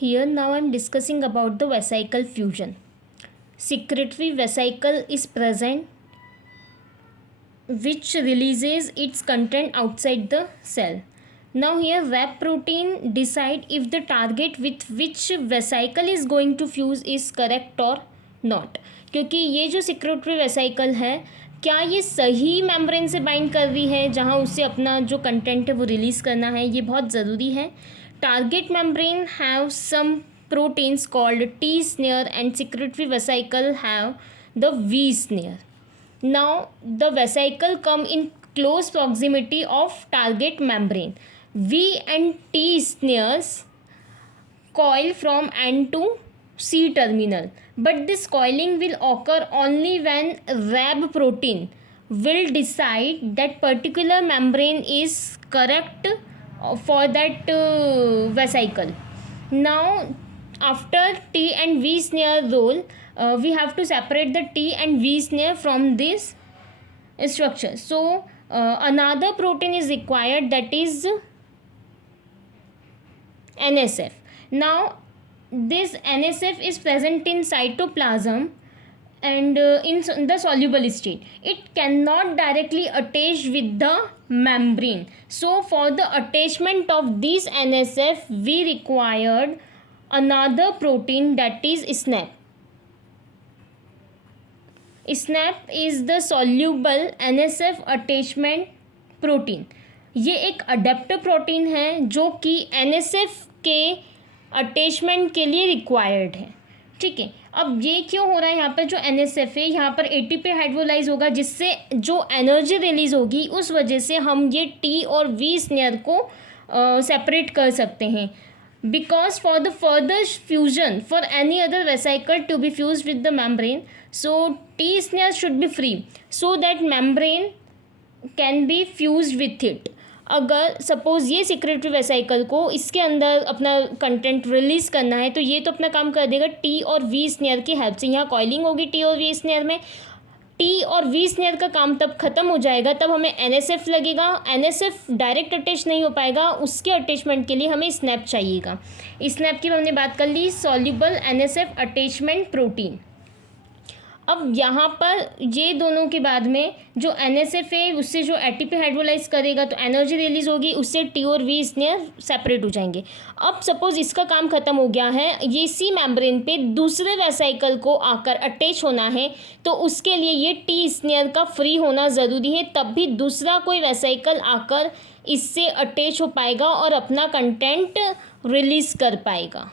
Here now I am discussing about the vesicle fusion. Secretory vesicle is present which releases its content outside the cell. Now here Rab protein decide if the target with which vesicle is going to fuse is correct or not. क्योंकि ये जो secretory vesicle है क्या ये सही membrane से bind कर रही है जहाँ उससे अपना जो कंटेंट है वो रिलीज़ करना है, ये बहुत ज़रूरी है. Target membrane have some proteins called T snare and secretory vesicle have the V snare. Now the vesicle come in close proximity of target membrane. V and T snares coil from N to C terminal, but this coiling will occur only when Rab protein will decide that particular membrane is correct for that vesicle. Now after T and V snare role, we have to separate the T and V snare from this structure. So another protein is required, that is NSF. Now this NSF is present in cytoplasm and in the soluble state. It cannot directly attach with the membrane. So for the attachment of this NSF, we required another protein, that is SNAP. SNAP is the soluble NSF attachment protein. ये एक adapter protein है जो कि NSF के attachment के लिए required है. ठीक है, अब ये क्यों हो रहा है, यहाँ पर जो NSF है यहाँ पर ATP हाइड्रोलाइज होगा जिससे जो एनर्जी रिलीज होगी उस वजह से हम ये T और V स्नेयर को सेपरेट कर सकते हैं. Because for the further fusion for any other vesicle to be fused with the membrane, so T snare should be free so that membrane can be fused with it. अगर suppose ये secretory vesicle को इसके अंदर अपना content release करना है तो ये तो अपना काम कर देगा T और V स्नेयर की हेल्प से. यहाँ कॉइलिंग होगी T और V स्नेयर में. T और V स्नेयर का काम तब ख़त्म हो जाएगा, तब हमें NSF लगेगा. NSF डायरेक्ट अटैच नहीं हो पाएगा, उसके अटैचमेंट के लिए हमें स्नैप चाहिएगा. स्नैप की हमने बात कर ली, सॉल्युबल NSF अटैचमेंट प्रोटीन. अब यहाँ पर ये दोनों के बाद में जो NSF है उससे जो ATP हाइड्रोलाइज करेगा तो एनर्जी रिलीज होगी, उससे T और V स्नेयर सेपरेट हो जाएंगे. अब सपोज इसका काम ख़त्म हो गया है, ये इसी मेम्ब्रेन पे दूसरे वेसिकल को आकर अटैच होना है तो उसके लिए ये T स्नेयर का फ्री होना ज़रूरी है, तब भी दूसरा कोई वेसिकल आकर इससे अटैच हो पाएगा और अपना कंटेंट रिलीज़ कर पाएगा.